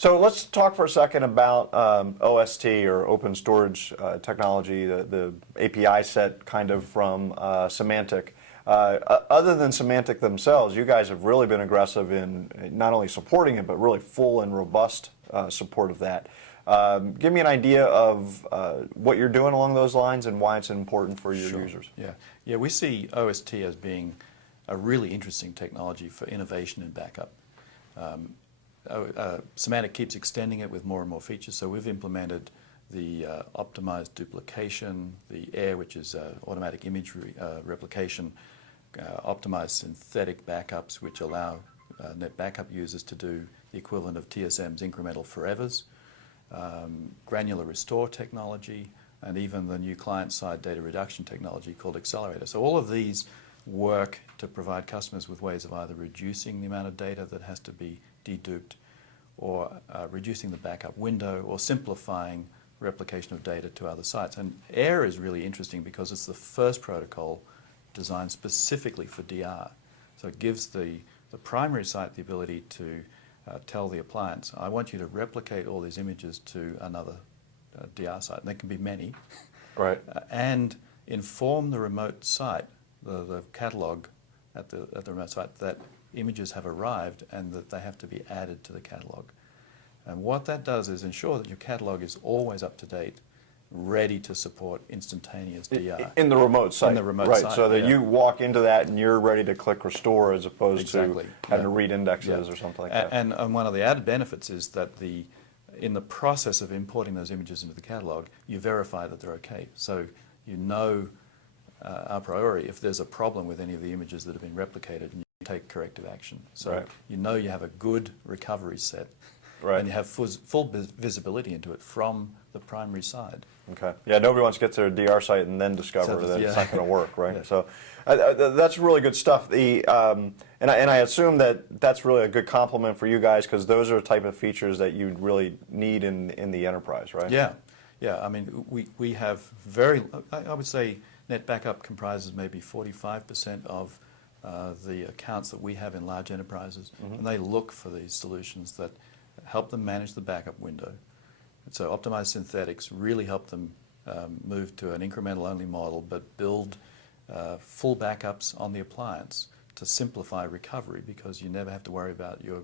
So let's talk for a second about OST or open storage technology, the API set kind of from Symantec. Other than Symantec themselves, you guys have really been aggressive in not only supporting it, but really full and robust support of that. Give me an idea of what you're doing along those lines and why it's important for your users. Yeah, we see OST as being a really interesting technology for innovation and backup. Symantec keeps extending it with more and more features, so we've implemented the optimized duplication, the AIR, which is automatic image replication, optimized synthetic backups, which allow net backup users to do the equivalent of TSM's incremental forevers, granular restore technology, and even the new client-side data reduction technology called Accelerator. So all of these work to provide customers with ways of either reducing the amount of data that has to be deduped, or reducing the backup window, or simplifying replication of data to other sites. And AIR is really interesting because it's the first protocol designed specifically for DR. So it gives the primary site the ability to tell the appliance, I want you to replicate all these images to another DR site, and there can be many, right? And inform the remote site, the catalog at the remote site, that images have arrived and that they have to be added to the catalog. And what that does is ensure that your catalog is always up to date, ready to support instantaneous DR. In the remote site. In the remote right, site, so that you walk into that and you're ready to click restore as opposed to having to read indexes or something like that. And one of the added benefits is that in the process of importing those images into the catalog, you verify that they're okay. So you know a priori if there's a problem with any of the images that have been replicated, and you take corrective action. So you know you have a good recovery set, and you have full visibility into it from the primary side. Okay. Yeah, nobody wants to get to their DR site and then discover that it's not going to work, right? So that's really good stuff. And I assume that that's really a good compliment for you guys, because those are the type of features that you really need in the enterprise, right? Yeah. I mean, we have I would say net backup comprises maybe 45% of the accounts that we have in large enterprises, and they look for these solutions that help them manage the backup window. And so optimized synthetics really help them move to an incremental-only model, but build full backups on the appliance to simplify recovery, because you never have to worry about your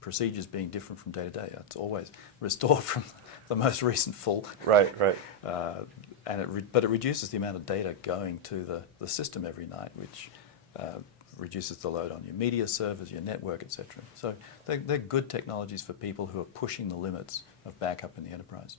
procedures being different from day to day. It's always restore from the most recent full. Right. But it reduces the amount of data going to the system every night, which reduces the load on your media servers, your network, etc. So they're good technologies for people who are pushing the limits of backup in the enterprise.